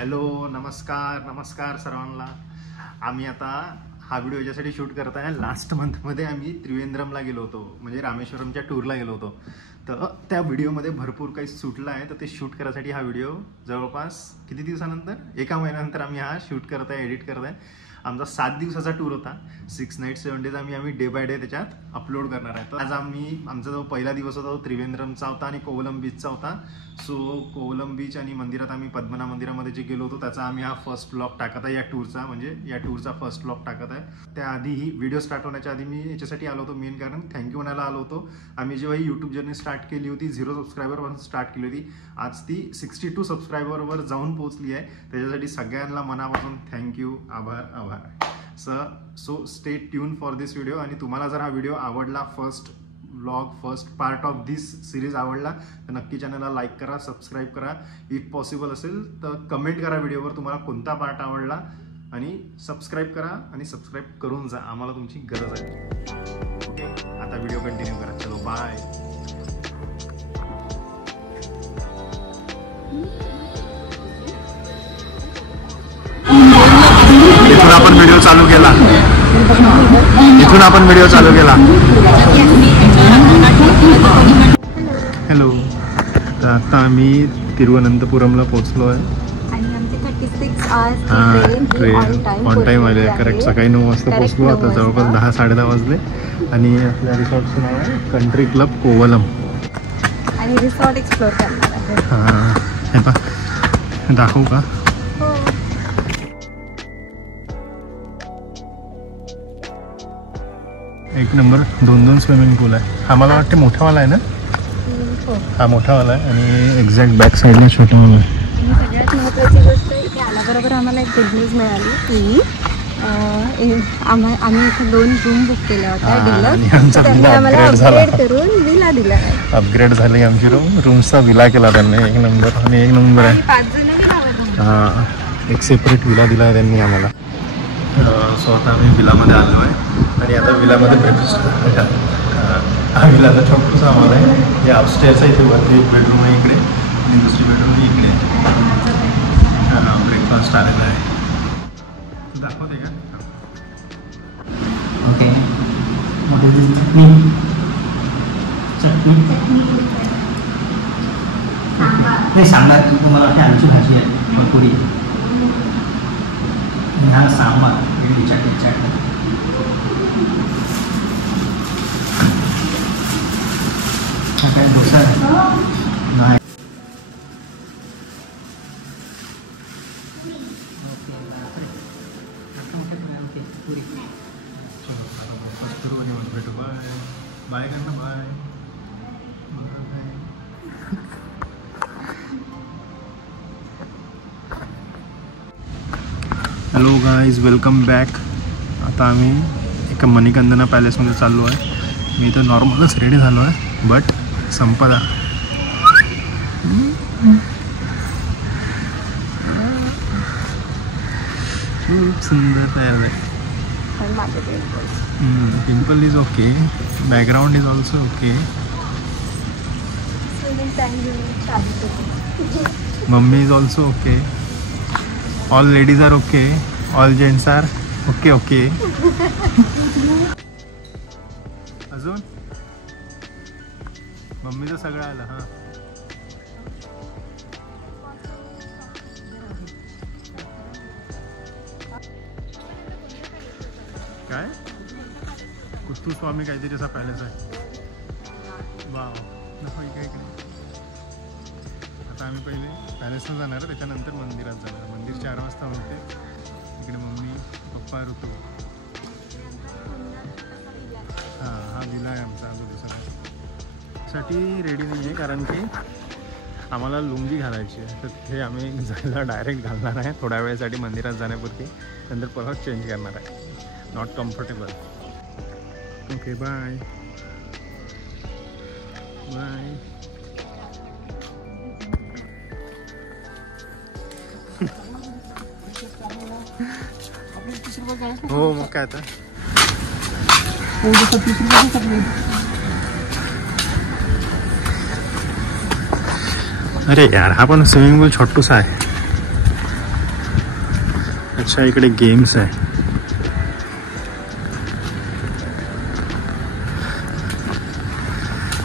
Hello, नमस्कार सर्वांना. आम्ही आता हा व्हिडिओ याच्यासाठी शूट करत आहे. लास्ट मंथमध्ये आम्ही त्रिवेंद्रमला गेलो होतो, म्हणजे रामेश्वरमच्या टूरला गेलो होतो. तर त्या व्हिडिओमध्ये भरपूर काही सुटलं आहे. तर ते शूट करायसाठी हा व्हिडिओ जवळपास किती दिवसानंतर, 1 महिन्यानंतर आम्ही हा शूट करत आहे, एडिट करत आहे. आमचा 7 दिवसाचा टूर होता. 6 नाईट्स 7 डेज आम्ही डे बाय डे त्याच्यात अपलोड करणार आहे. तर आज आमचा जो पहिला दिवस होता तो त्रिवेंद्रमचा होता आणि कोवलम बीचचा होता. सो कोवलम बीच आणि मंदिरात आम्ही पद्मनाभ मंदिरामध्ये जे गेलो होतो त्याचा आम्ही हा फर्स्ट ब्लॉग टाकत आहे. या टूरचा फर्स्ट ब्लॉग टाकत आहे. त्याआधी ही व्हिडिओ स्टार्ट होण्याच्या आधी मी याच्यासाठी आलो होतो, मेन कारण थँक्यू म्हणायला आलो होतो. आम्ही जेव्हा ही यूट्यूब जर्नी स्टार्ट केली होती 0 सबस्क्रायबरवर स्टार्ट केली होती, आज ती 62 सबस्क्रायबरवर जाऊन पोहोचली आहे. त्याच्यासाठी सगळ्यांना मनापासून थँक्यू, आभार. So stay tune for this video. आणि तुम्हाला जर हा व्हिडिओ आवडला, first part of this series आवडला तर नक्की चॅनलला लाईक करा, सबस्क्राईब करा. इफ पॉसिबल असेल तर कमेंट करा व्हिडिओवर तुम्हाला कोणता पार्ट आवडला, आणि सबस्क्राईब करा आणि सबस्क्राईब करून जा, आम्हाला तुमची गरज आहे. ओके, आता व्हिडिओ कंटिन्यू करा. चलो, बाय. इथून आपण व्हिडिओ चालू केला. हॅलो. तर आता आम्ही तिरुवनंतपुरमला पोहोचलो आहे आणि आमचे 36 आवर्स ट्रेन ऑन टाईम आले. करेक्ट सकाळी 9 वाजता पोहोचलो. आता जवळपास 10-10:30 वाजले. आणि आपल्या रिसॉर्टचं नाव आहे कंट्री क्लब कोवलम. आणि रिसॉर्ट एक्सप्लोर करणार आहे. हां, हे दाखवू का? एक नंबर 2 स्विमिंग पूल आहे. हा मला वाटते मोठावाला आहे ना? हा मोठावाला आहे. आणि एक्झॅक्ट बॅक साईडला छोटावाला आहे. सगळ्यात महत्त्वाची गोष्ट इथे आल्याबरोबर आम्हाला एक गुड न्यूज मिळाली की आम्ही इथे 2 रूम बुक केल्या होत्या डिलक्स. त्यांनी आम्हाला अपग्रेड करून विला दिला आहे. अपग्रेड झाली आमची रूमचा विला केला त्यांनी. एक नंबर आहे. 5 जण. हां, एक सेपरेट विला दिला आहे त्यांनी आम्हाला. सो आता आम्ही विलामध्ये आलो आहे आणि आता विलामध्ये ब्रेकफास्ट. हा विलाचा छोटूसा आम्हाला आहे. हे अपस्टेअर्स आहे. इथे वरती एक बेडरूम आहे इकडे आणि दुसरी बेडरूम आहे इकडे. ब्रेकफास्ट आलेला आहे. दाखवते का? ओके. What is this चटणी? नाही, सांबार तुम्हाला वाटते आलूची भाजी आहे, पुरी. हा सांबार, चटणी. हा काय डोसा आहे? बाय करना. Bye. Hello guys, welcome back. आता आम्ही एका मणिकंदना पॅलेसमध्ये चाललो आहे. मी तर नॉर्मलच रेडी झालो आहे, बट संपदा खूप सुंदर तयार आहे. Pimple is okay, background is also okay. Mummy is also okay. All ladies are okay. All gents are okay. अजून मम्मीचं सगळं आलं. हां, काय कुत्तू स्वामी काहीतरी असा पॅलेस आहे. वाव, नको इकडे. आता आम्ही पहिले पॅलेसला जाणार, त्याच्यानंतर मंदिरात जाणार. मंदिर 4 वाजता होते. इकडे मम्मी, पप्पा, ऋतू. हा विला आहे आमचा. साठी रेडी नाही आहे कारण की आम्हाला लुंगी घालायची आहे. तर हे आम्ही जायला डायरेक्ट घालणार आहे थोड्या वेळेसाठी मंदिरात जाण्यापूर्वी. नंतर परत चेंज करणार आहे. Not comfortable. Okay, bye. हो, मग काय आता. अरे यार, हा पण स्विमिंग पूल छोटूसा आहे. अच्छा इकडे गेम्स आहे.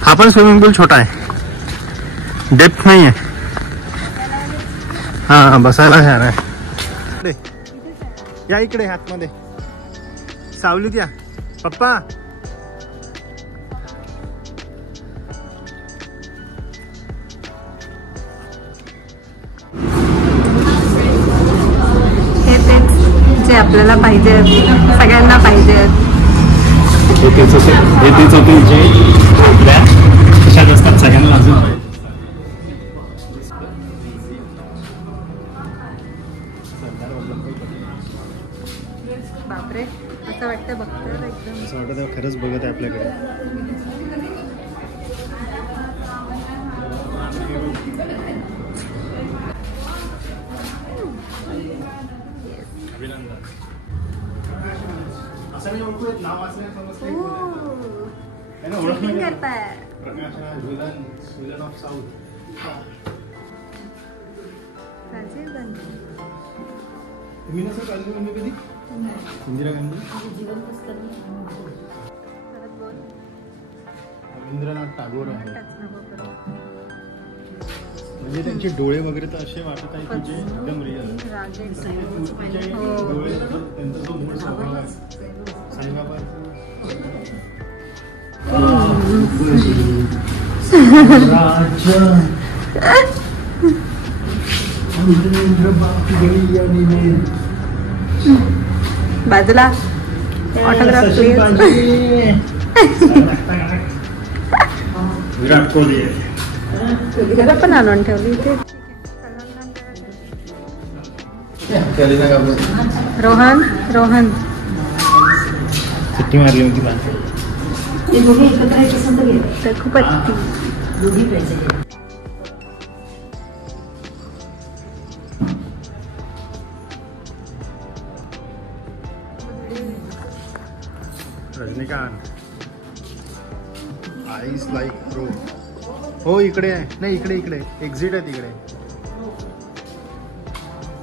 हा पण स्विमिंग पूल छोटा आहे, डेप्थ नाही आहे. हा बसायला छान आहे. या इकडे आतमध्ये सावलीत या पप्पा. हे तेच जे आपल्याला पाहिजे, सगळ्यांना पाहिजे. हे तेच होते जे आपल्या कशात असतात सगळ्यांना अजून पाहिजे. बापरे असं वाटतं बघतं एकदम. असं वाटतं खरंच बघत आहे आपल्याकडे. अभिनंदन. असं मी ओळखू येत नाव Checking करताय. Prakash Raj villain of south. Rajiv Gandhi. तुम्ही नसं राजीव गांधी कधी? इंदिरा गांधी. परत बोल. रवींद्रनाथ टागोर आहे. टच नको करू. म्हणजे त्यांचे डोळे वगैरे तर असे वाटत आहे की जे एकदम रिअल. राजेश. डोळे त्यांचा जो मूळ स्वभाव आहे सांगाबाचं. बाजूला ऑटोग्राफ प्लीज. विराट कोहली पण आणून ठेवली इथे. रोहन रोहन सुट्टी मारली होती बाहेर. तर खूपच रजनीकांत. Eyes like pro. हो इकडे आहे. नाही इकडे इकडे एक्झिट आहे तिकडे.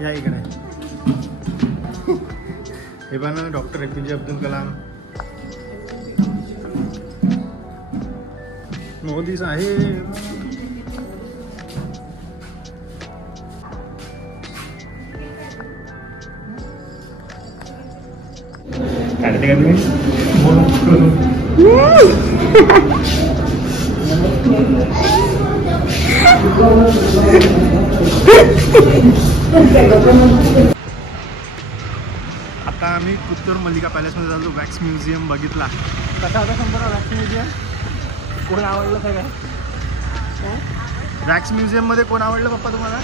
या इकडे. हे पण डॉक्टर APJ अब्दुल कलाम. मोदी साहेब. काढते का तुम्ही? आता आम्ही कुत्तूर मल्लिका पॅलेसमध्ये झालो. वॅक्स म्युझियम बघितला. कसा होता संपर्क वॅक्स म्युझियम? कोण आवडलं सगळं? वॅक्स म्युझियम मध्ये कोण आवडलं पप्पा तुम्हाला?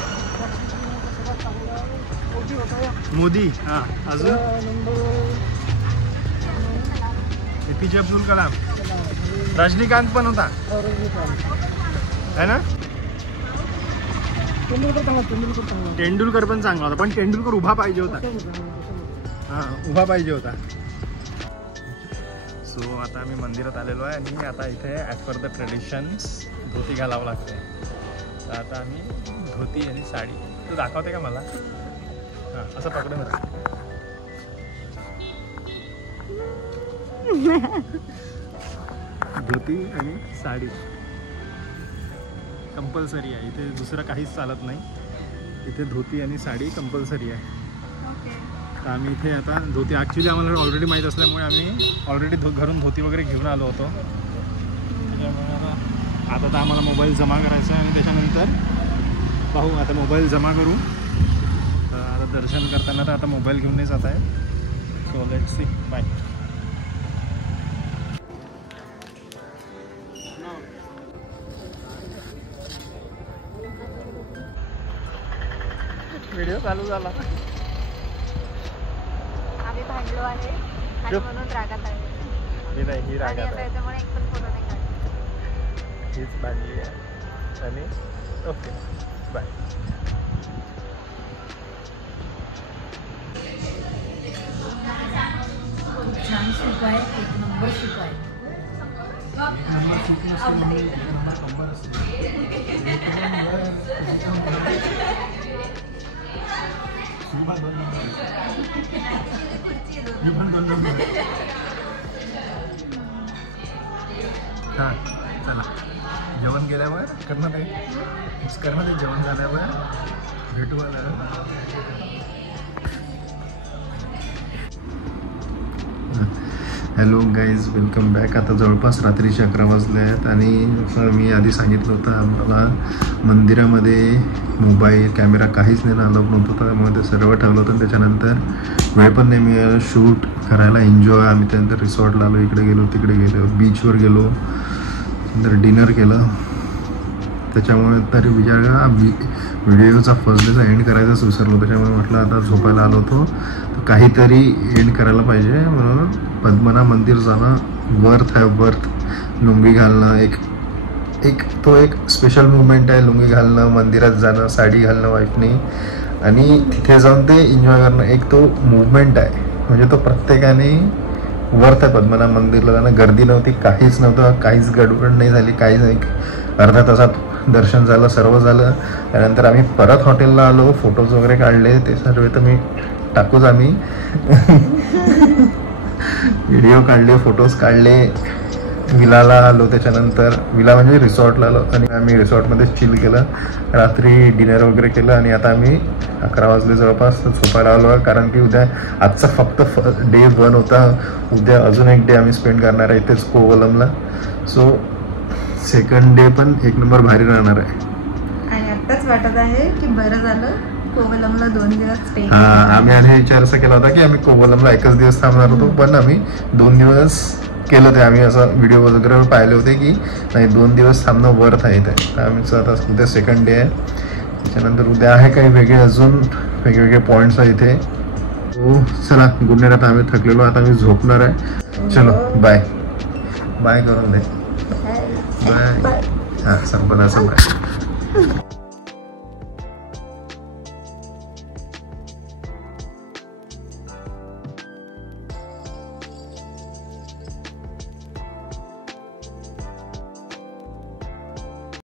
मोदी. हां अजून APJ अब्दुल कलाम. रजनीकांत पण होता है ना? तेंडुलकर पण चांगला होता, पण तेंडुलकर उभा पाहिजे होता. हां उभा पाहिजे होता. सो आता आम्ही मंदिरात आलेलो आहे आणि आता इथे ॲज पर द ट्रेडिशन्स धोती घालावं लागते. तर आता आम्ही धोती आणि साडी. तू दाखवते का मला? हां असं पकडून राहा. धोती आणि साडी कंपल्सरी आहे इथे. दुसरं काहीच चालत नाही इथे. धोती आणि साडी कंपल्सरी आहे. तर आम्ही इथे आता धोती ॲक्च्युली आम्हाला ऑलरेडी माहीत असल्यामुळे आम्ही ऑलरेडी घरून धोती वगैरे घेऊन आलो होतो. त्याच्यामुळे आता तर आम्हाला मोबाईल जमा करायचा आहे आणि त्याच्यानंतर पाहू. आता मोबाईल जमा करू. तर आता दर्शन करताना तर आता मोबाईल घेऊन नाही जात आहे. So let's see. Bye. Video चालू झाला. आम्ही भांडलो आहे आणि म्हणून रागात आहे. ही नाही ही रागात आहे. त्याच्यामुळे एक पण फोटो नाही काढला. हीच बांधली आहे आणि ओके बाय. छान सूप आहे. एक नंबर सूप आहे. हां चला जेवण केल्यावर करणार आहे मिक्स करणार आहे. जेवण झाल्यावर भेटू आला. Hello guys, welcome back. आता जवळपास रात्रीचे 11 वाजले आहेत आणि मी आधी सांगितलं होतं आम्हाला मंदिरामध्ये मोबाईल कॅमेरा काहीच नाही अलाउड नव्हतं, त्यामुळे ते सर्व ठेवलं होतं. त्याच्यानंतर वेळ पण नाही मिळाला शूट करायला, एन्जॉय. आम्ही त्यानंतर रिसॉर्टला आलो, इकडे गेलो तिकडे गेलो, बीचवर गेलो, नंतर डिनर केलं. त्याच्यामुळे तरी विचार करा व्हिडिओचा फर्स्ट डेचा एंड करायचाच विसरलो. त्याच्यामुळे म्हटलं आता झोपायला आलो होतो तर काहीतरी एंड करायला पाहिजे, म्हणून पद्मनाभ मंदिर जाणं वर्थ आहे. वर्थ लुंगी घालणं एक स्पेशल मुवमेंट आहे. लुंगी घालणं, मंदिरात जाणं, साडी घालणं वाईफनी आणि तिथे जाऊन ते एन्जॉय करणं, एक तो मुवमेंट आहे. म्हणजे तो प्रत्येकाने वर्थ आहे. पद्मनाभ मंदिरला जाणं, गर्दी नव्हती, काहीच नव्हतं, काहीच गडबड नाही झाली, काहीच नाही. अर्ध्या तासात दर्शन झालं, सर्व झालं. त्यानंतर आम्ही परत हॉटेलला आलो, फोटोज वगैरे काढले, ते सर्व तर मी टाकूच. आम्ही व्हिडिओ काढले, फोटोज काढले. विलाला आलो, त्याच्यानंतर विला म्हणजे रिसॉर्टला आलो आणि आम्ही रिसॉर्टमध्ये चिल केलं. रात्री डिनर वगैरे केलं आणि आता आम्ही 11 वाजले जवळपास झोपायला आलो. कारण की उद्या आजचा फक्त डे 1 होता. उद्या अजून एक डे आम्ही स्पेंड करणार आहे इथेच कोवलमला. सो सेकंड डे पण एक नंबर भारी राहणार आहे. आणि आत्ताच वाटत आहे की बरं झालं कोवलमला 2 दिवस स्टे. आम्ही आणि विचार असा केला होता की आम्ही कोवलमला एकच दिवस थांबणार होतो, पण आम्ही 2 दिवस केलं. ते आम्ही असं व्हिडिओ वगैरे पाहिले होते की नाही 2 दिवस थांबणं वर्थ आहे. ते आमचं आता उद्या सेकंड डे आहे. त्याच्यानंतर उद्या आहे काही अजून वेगवेगळे पॉईंट्स आहे इथे. हो चला, गुड नाईट. आता आम्ही थकलेलो, आता आम्ही झोपणार आहे. चलो बाय बाय करून दे. बाय. हां संपला असं बाय.